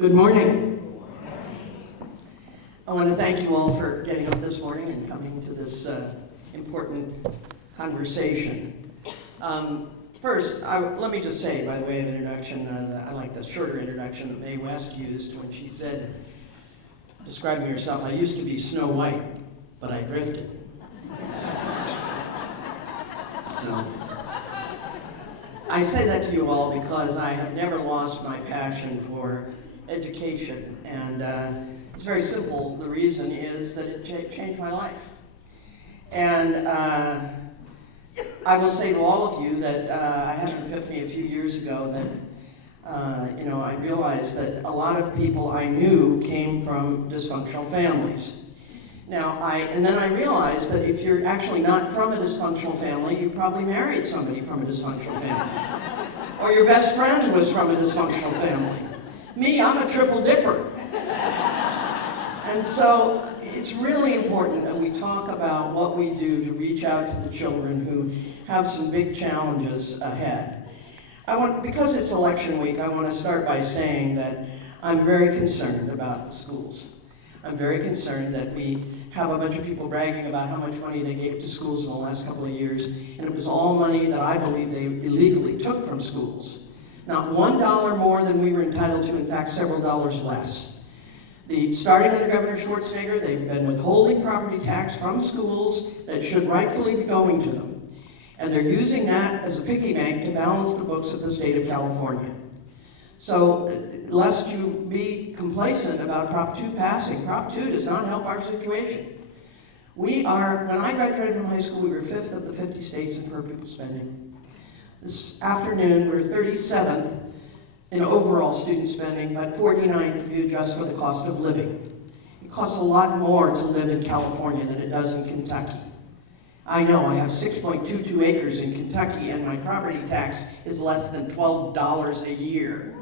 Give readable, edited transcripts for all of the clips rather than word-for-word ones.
Good morning. I want to thank you all for getting up this morning and coming to this important conversation. First, let me just say, by the way of introduction, I like the shorter introduction that Mae West used when she said, describing herself, I used to be Snow White, but I drifted. So, I say that to you all because I have never lost my passion for education, and it's very simple. The reason is that it changed my life. And I will say to all of you that I had an epiphany a few years ago that I realized that a lot of people I knew came from dysfunctional families. Now, then I realized that if you're actually not from a dysfunctional family, you probably married somebody from a dysfunctional family. Or your best friend was from a dysfunctional family. Me, I'm a triple dipper. And so it's really important that we talk about what we do to reach out to the children who have some big challenges ahead. Because it's election week, I want to start by saying that I'm very concerned about the schools. I'm very concerned that we have a bunch of people bragging about how much money they gave to schools in the last couple of years, and it was all money that I believe they illegally took from schools. Not $1 more than we were entitled to, in fact, several dollars less. Starting under Governor Schwarzenegger, they've been withholding property tax from schools that should rightfully be going to them. And they're using that as a piggy bank to balance the books of the state of California. So, lest you be complacent about Prop 2 passing, Prop 2 does not help our situation. When I graduated from high school, we were 5th of the 50 states in per pupil spending. This afternoon, we're 37th in overall student spending, but 49th if you adjust for the cost of living. It costs a lot more to live in California than it does in Kentucky. I know, I have 6.22 acres in Kentucky, and my property tax is less than $12 a year.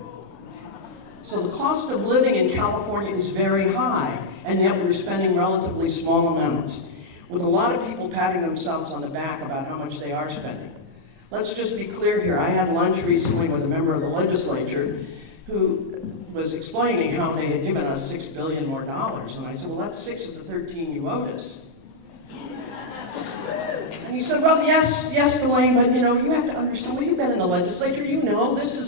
So the cost of living in California is very high, and yet we're spending relatively small amounts, with a lot of people patting themselves on the back about how much they are spending. Let's just be clear here. I had lunch recently with a member of the legislature who was explaining how they had given us $6 billion more. And I said, well, that's 6 of the 13 you owed us. And he said, well, yes, Delaine, but you have to understand, well, you've been in the legislature, this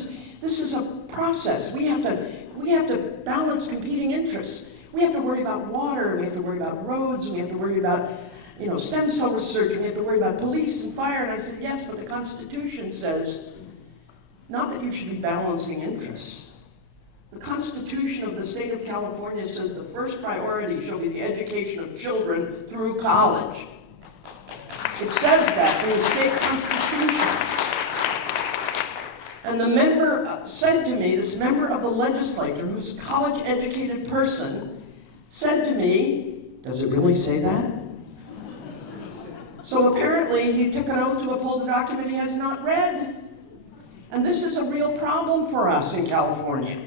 is a process. We have to balance competing interests. We have to worry about water, we have to worry about roads, we have to worry about stem cell research, we have to worry about police and fire. And I said, yes, but the Constitution says not that you should be balancing interests. The Constitution of the state of California says the first priority shall be the education of children through college. It says that in the state constitution. And the member said to me, this member of the legislature, who's a college-educated person, said to me, does it really say that? So apparently he took an oath to uphold a document he has not read. And this is a real problem for us in California.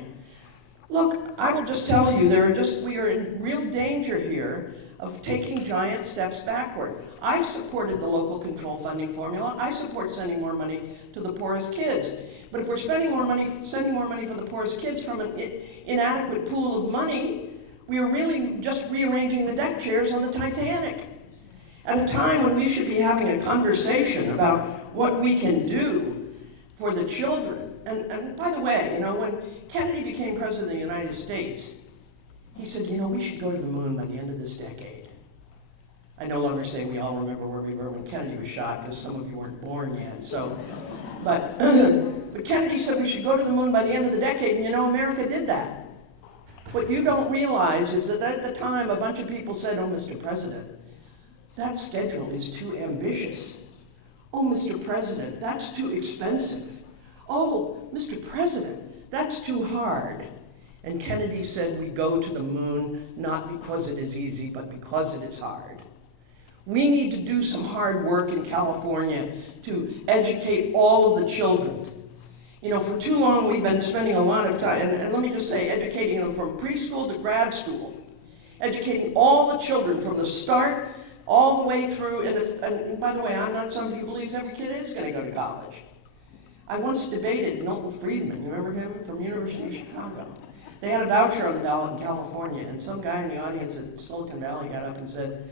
Look, I will just tell you, we are in real danger here of taking giant steps backward. I supported the local control funding formula. I support sending more money to the poorest kids. But if we're sending more money for the poorest kids from an inadequate pool of money, we are really just rearranging the deck chairs on the Titanic. At a time when we should be having a conversation about what we can do for the children. And by the way, when Kennedy became president of the United States, he said, we should go to the moon by the end of this decade. I no longer say we all remember where we were when Kennedy was shot, because some of you weren't born yet. But Kennedy said we should go to the moon by the end of the decade, and America did that. What you don't realize is that at the time, a bunch of people said, oh, Mr. President, that schedule is too ambitious. Oh, Mr. President, that's too expensive. Oh, Mr. President, that's too hard. And Kennedy said we go to the moon not because it is easy, but because it is hard. We need to do some hard work in California to educate all of the children. For too long we've been spending a lot of time, and let me just say, educating them from preschool to grad school. Educating all the children from the start all the way through, and by the way, I'm not somebody who believes every kid is going to go to college. I once debated Milton Friedman, you remember him from University of Chicago. They had a voucher on the ballot in California, and some guy in the audience at Silicon Valley got up and said,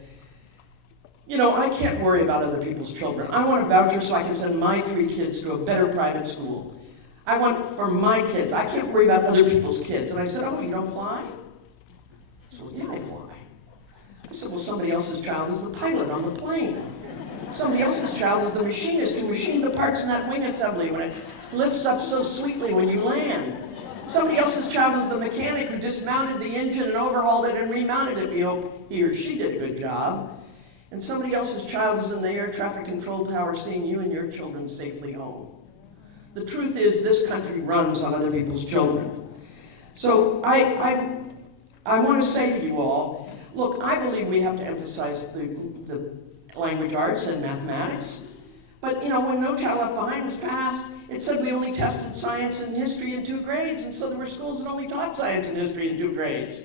you know, I can't worry about other people's children. I want a voucher so I can send my 3 kids to a better private school. I want for my kids. I can't worry about other people's kids. And I said, oh, you don't fly? He said, well, yeah, I fly. I said, well, somebody else's child is the pilot on the plane. Somebody else's child is the machinist who machined the parts in that wing assembly when it lifts up so sweetly when you land. Somebody else's child is the mechanic who dismounted the engine and overhauled it and remounted it. We hope he or she did a good job. And somebody else's child is in the air traffic control tower seeing you and your children safely home. The truth is this country runs on other people's children. So I want to say to you all, look, I believe we have to emphasize the language arts and mathematics. But, you know, when No Child Left Behind was passed, it said we only tested science and history in 2 grades, and so there were schools that only taught science and history in 2 grades.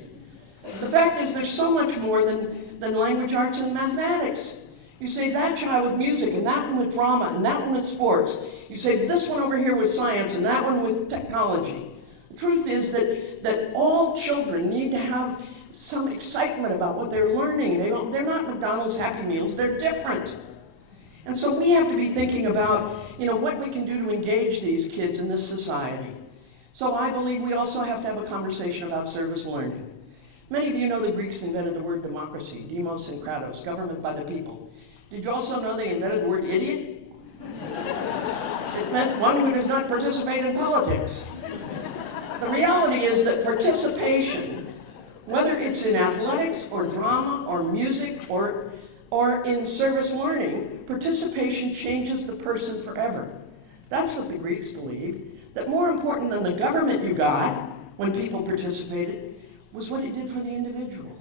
The fact is there's so much more than language arts and mathematics. You say that child with music, and that one with drama, and that one with sports. You say this one over here with science, and that one with technology. The truth is that all children need to have some excitement about what they're learning. They're not McDonald's Happy Meals, they're different. And so we have to be thinking about, you know, what we can do to engage these kids in this society. So I believe we also have to have a conversation about service learning. Many of you know the Greeks invented the word democracy, demos and kratos, government by the people. Did you also know they invented the word idiot? It meant one who does not participate in politics. The reality is that participation, whether it's in athletics or drama or music or in service learning, participation changes the person forever. That's what the Greeks believed, that more important than the government you got when people participated was what it did for the individual.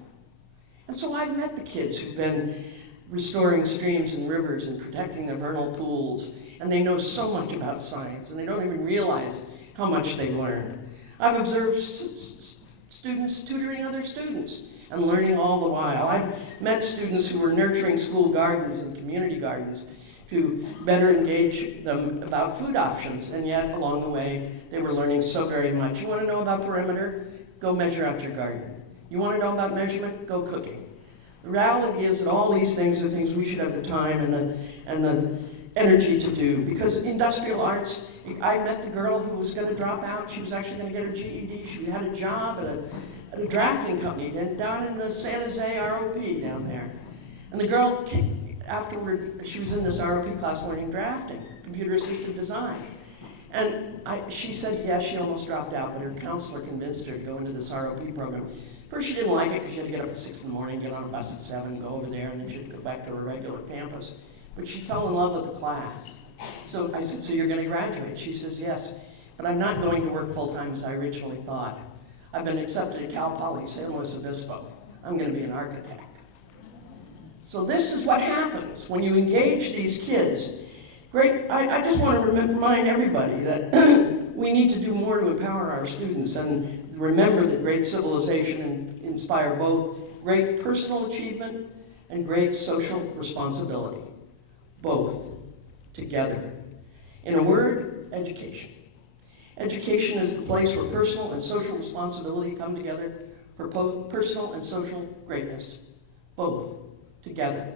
And so I've met the kids who've been restoring streams and rivers and protecting the vernal pools, and they know so much about science, and they don't even realize how much they've learned. I've observed students tutoring other students and learning all the while. I've met students who were nurturing school gardens and community gardens to better engage them about food options, and yet along the way they were learning so very much. You want to know about perimeter? Go measure out your garden. You want to know about measurement? Go cooking. The reality is that all these things are things we should have the time and the energy to do, because industrial arts, I met the girl who was going to drop out. She was actually going to get her GED. She had a job at a drafting company down in the San Jose ROP down there. And the girl, afterward, she was in this ROP class learning drafting, computer-assisted design. And she said, yes, she almost dropped out, but her counselor convinced her to go into this ROP program. First, she didn't like it because she had to get up at 6 in the morning, get on a bus at 7, go over there, and then she'd go back to her regular campus. But she fell in love with the class. So I said, so you're going to graduate? She says, yes, but I'm not going to work full-time as I originally thought. I've been accepted at Cal Poly San Luis Obispo. I'm going to be an architect. So this is what happens when you engage these kids. Great. I just want to remind everybody that we need to do more to empower our students and remember that great civilization inspire both great personal achievement and great social responsibility. Both together. In a word, education. Education is the place where personal and social responsibility come together for both personal and social greatness. Both together.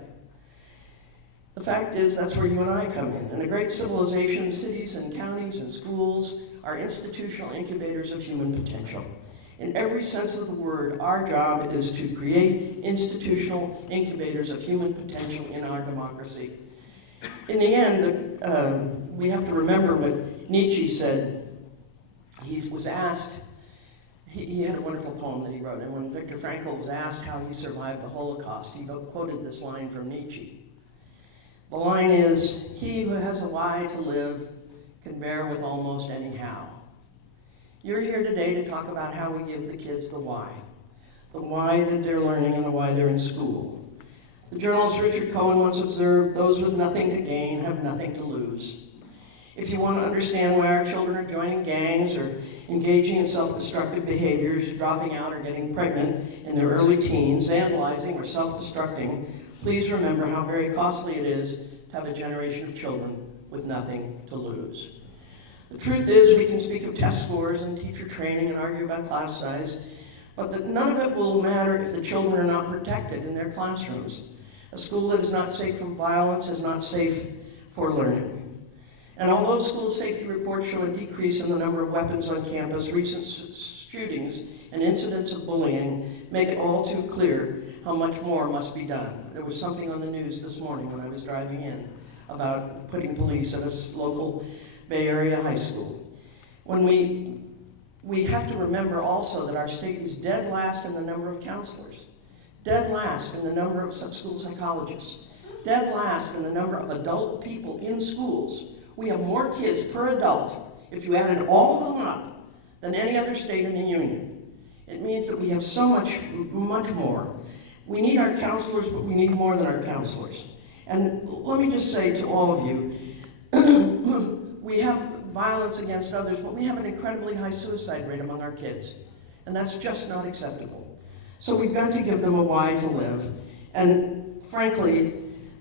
The fact is, that's where you and I come in. In a great civilization, cities and counties and schools are institutional incubators of human potential. In every sense of the word, our job is to create institutional incubators of human potential in our democracy. In the end, we have to remember what Nietzsche said. He was asked, he had a wonderful poem that he wrote, and when Viktor Frankl was asked how he survived the Holocaust, he quoted this line from Nietzsche. The line is, he who has a why to live can bear with almost any how. You're here today to talk about how we give the kids the why that they're learning and the why they're in school. The journalist Richard Cohen once observed, those with nothing to gain have nothing to lose. If you want to understand why our children are joining gangs or engaging in self-destructive behaviors, dropping out or getting pregnant in their early teens, vandalizing or self-destructing, please remember how very costly it is to have a generation of children with nothing to lose. The truth is, we can speak of test scores and teacher training and argue about class size, but that none of it will matter if the children are not protected in their classrooms. A school that is not safe from violence is not safe for learning. And although school safety reports show a decrease in the number of weapons on campus, recent shootings and incidents of bullying make it all too clear how much more must be done. There was something on the news this morning when I was driving in about putting police at a local Bay Area high school. When we have to remember also that our state is dead last in the number of counselors, dead last in the number of school psychologists, dead last in the number of adult people in schools. We have more kids per adult, if you added all of them up, than any other state in the union. It means that we have so much more. We need our counselors, but we need more than our counselors. And let me just say to all of you, we have violence against others, but we have an incredibly high suicide rate among our kids. And that's just not acceptable. So we've got to give them a why to live. And frankly,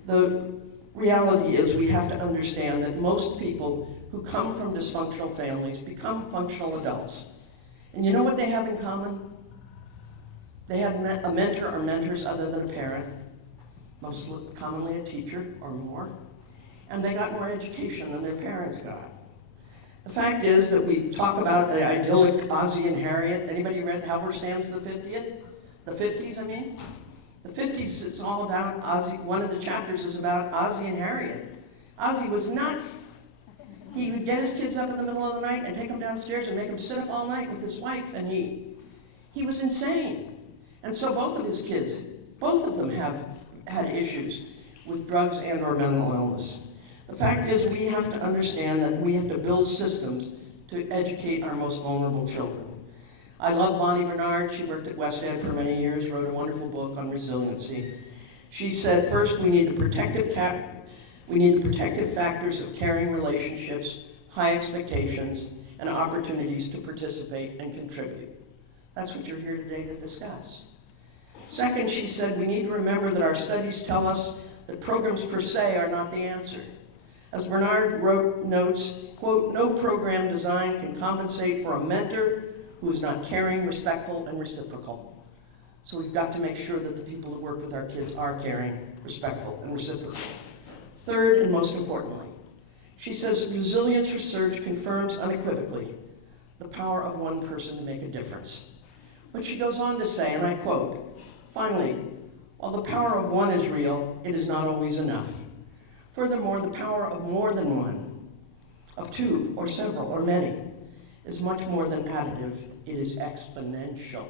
the reality is we have to understand that most people who come from dysfunctional families become functional adults. And you know what they have in common? They have a mentor or mentors other than a parent, most commonly a teacher or more, and they got more education than their parents got. The fact is that we talk about the idyllic Ozzie and Harriet. Anybody read Halberstam's The 50th? The 50s, I mean? The 50s is all about Ozzie. One of the chapters is about Ozzie and Harriet. Ozzie was nuts. He would get his kids up in the middle of the night and take them downstairs and make them sit up all night with his wife, and he was insane. And so both of his kids, both of them have had issues with drugs and or mental illness. The fact is we have to understand that we have to build systems to educate our most vulnerable children. I love Bonnie Bernard. She worked at West Ed for many years, wrote a wonderful book on resiliency. She said, first, we need the protective factors of caring relationships, high expectations, and opportunities to participate and contribute. That's what you're here today to discuss. Second, she said, we need to remember that our studies tell us that programs per se are not the answer. As Bernard notes, quote, no program design can compensate for a mentor who is not caring, respectful, and reciprocal. So we've got to make sure that the people that work with our kids are caring, respectful, and reciprocal. Third, and most importantly, she says resilience research confirms unequivocally the power of one person to make a difference. But she goes on to say, and I quote, finally, while the power of one is real, it is not always enough. Furthermore, the power of more than one, of two or several or many, is much more than additive, it is exponential.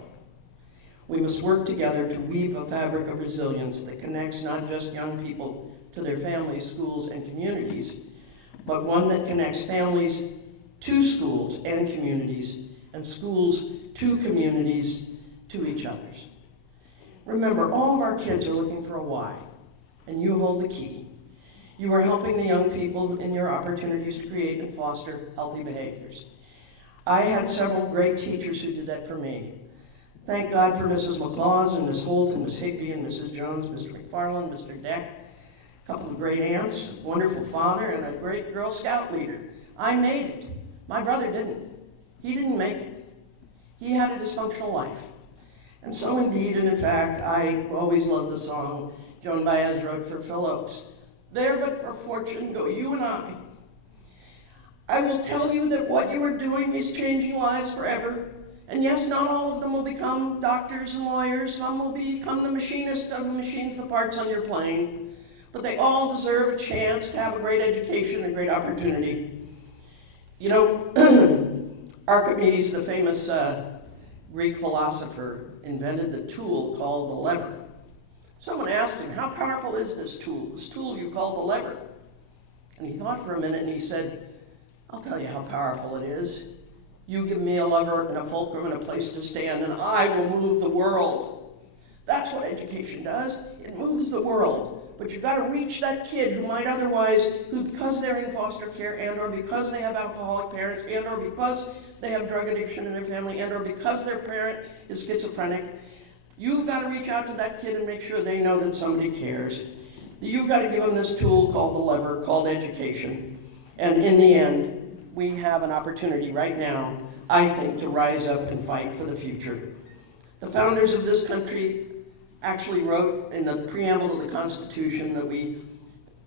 We must work together to weave a fabric of resilience that connects not just young people to their families, schools, and communities, but one that connects families to schools and communities, and schools to communities, to each other's. Remember, all of our kids are looking for a why, and you hold the key. You are helping the young people in your opportunities to create and foster healthy behaviors. I had several great teachers who did that for me. Thank God for Mrs. McLaws and Ms. Holt and Ms. Higby and Mrs. Jones, Mr. McFarland, Mr. Deck, a couple of great aunts, a wonderful father, and a great Girl Scout leader. I made it. My brother didn't. He didn't make it. He had a dysfunctional life. And so indeed, and in fact, I always loved the song Joan Baez wrote for Phil Oakes. There but for fortune go you and I will tell you that what you are doing is changing lives forever. And yes, not all of them will become doctors and lawyers. Some will become the machinist of the machines, the parts on your plane. But they all deserve a chance to have a great education and great opportunity. You know, Archimedes, the famous Greek philosopher, invented the tool called the lever. Someone asked him, how powerful is this tool you call the lever? And he thought for a minute and he said, I'll tell you how powerful it is. You give me a lever and a fulcrum and a place to stand, and I will move the world. That's what education does. It moves the world. But you've got to reach that kid who might otherwise, who because they're in foster care and or because they have alcoholic parents and or because they have drug addiction in their family and or because their parent is schizophrenic, you've got to reach out to that kid and make sure they know that somebody cares. You've got to give them this tool called the lever, called education. And in the end, we have an opportunity right now, I think, to rise up and fight for the future. The founders of this country actually wrote in the preamble to the Constitution that we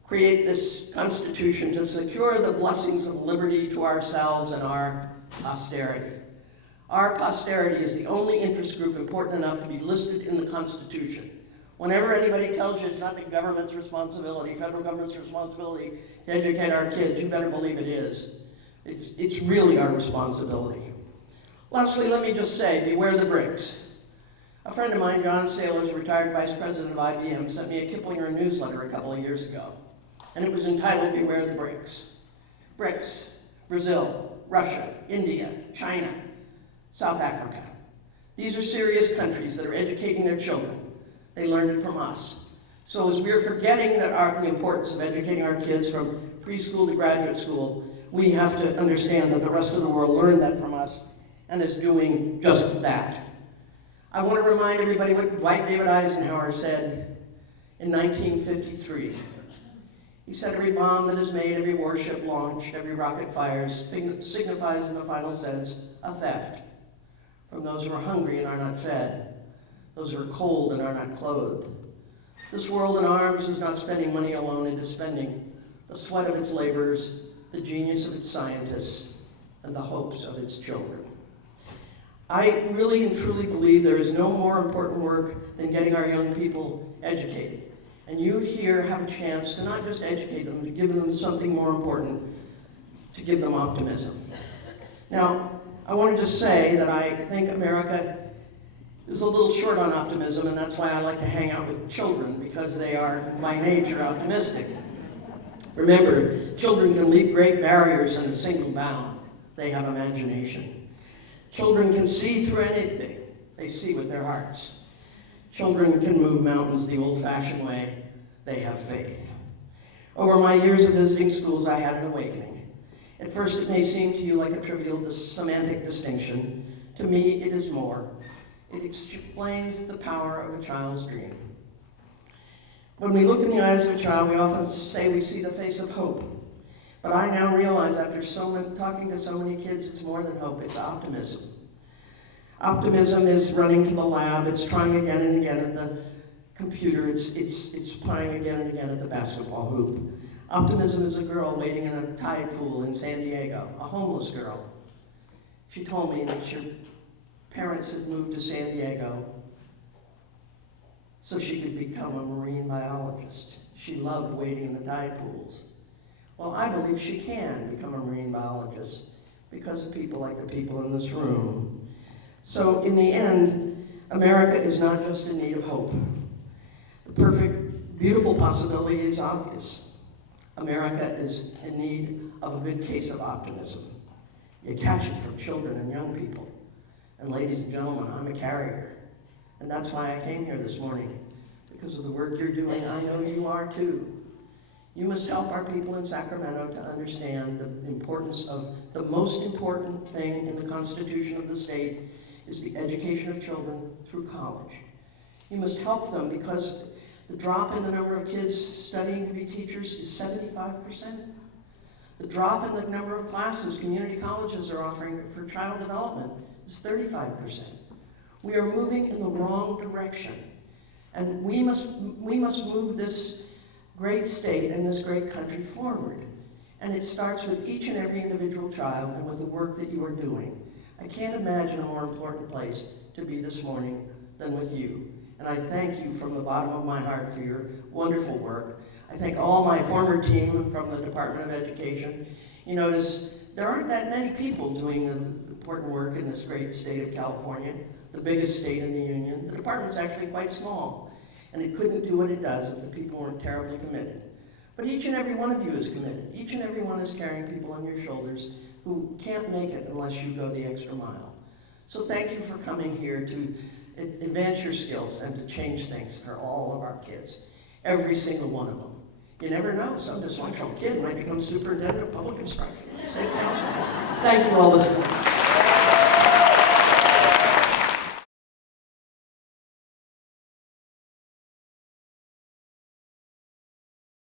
create this Constitution to secure the blessings of liberty to ourselves and our posterity. Our posterity is the only interest group important enough to be listed in the Constitution. Whenever anybody tells you it's not the government's responsibility, federal government's responsibility to educate our kids, you better believe it is. It's really our responsibility. Lastly, let me just say, beware the bricks. A friend of mine, John Saylor's retired vice president of IBM, sent me a Kiplinger newsletter a couple of years ago, and it was entitled Beware the Bricks. BRICS: Brazil, Russia, India, China, South Africa. These are serious countries that are educating their children. They learned it from us. So as we're forgetting the importance of educating our kids from preschool to graduate school, we have to understand that the rest of the world learned that from us and is doing just that. I want to remind everybody what Dwight David Eisenhower said in 1953. He said, "Every bomb that is made, every warship launched, every rocket fires signifies in the final sense a theft from those who are hungry and are not fed, those who are cold and are not clothed. This world in arms is not spending money alone, it is spending the sweat of its laborers, the genius of its scientists, and the hopes of its children." I really and truly believe there is no more important work than getting our young people educated. And you here have a chance to not just educate them, to give them something more important, to give them optimism. Now, I want to just say that I think America is a little short on optimism, and that's why I like to hang out with children, because they are, by nature, optimistic. Remember, children can leap great barriers in a single bound. They have imagination. Children can see through anything. They see with their hearts. Children can move mountains the old-fashioned way. They have faith. Over my years of visiting schools, I had an awakening. At first, it may seem to you like a trivial semantic distinction. To me, it is more. It explains the power of a child's dream. When we look in the eyes of a child, we often say we see the face of hope. But I now realize, after talking to so many kids, it's more than hope, it's optimism. Optimism is running to the lab, it's trying again and again at the computer, it's trying again and again at the basketball hoop. Optimism is a girl waiting in a tide pool in San Diego, a homeless girl. She told me that her parents had moved to San Diego so she could become a marine biologist. She loved waiting in the tide pools. Well, I believe she can become a marine biologist because of people like the people in this room. So in the end, America is not just in need of hope. The perfect, beautiful possibility is obvious. America is in need of a good case of optimism. You catch it from children and young people. And ladies and gentlemen, I'm a carrier. And that's why I came here this morning. Because of the work you're doing, I know you are too. You must help our people in Sacramento to understand the importance of the most important thing in the Constitution of the state is the education of children through college. You must help them because the drop in the number of kids studying to be teachers is 75%. The drop in the number of classes community colleges are offering for child development is 35%. We are moving in the wrong direction. And we must move this great state and this great country forward. And it starts with each and every individual child and with the work that you are doing. I can't imagine a more important place to be this morning than with you. And I thank you from the bottom of my heart for your wonderful work. I thank all my former team from the Department of Education. You notice there aren't that many people doing the important work in this great state of California, the biggest state in the union. The department's actually quite small. And it couldn't do what it does if the people weren't terribly committed. But each and every one of you is committed. Each and every one is carrying people on your shoulders who can't make it unless you go the extra mile. So thank you for coming here to advance your skills and to change things for all of our kids, every single one of them. You never know, some dysfunctional kid might become superintendent of public instruction. Thank you all.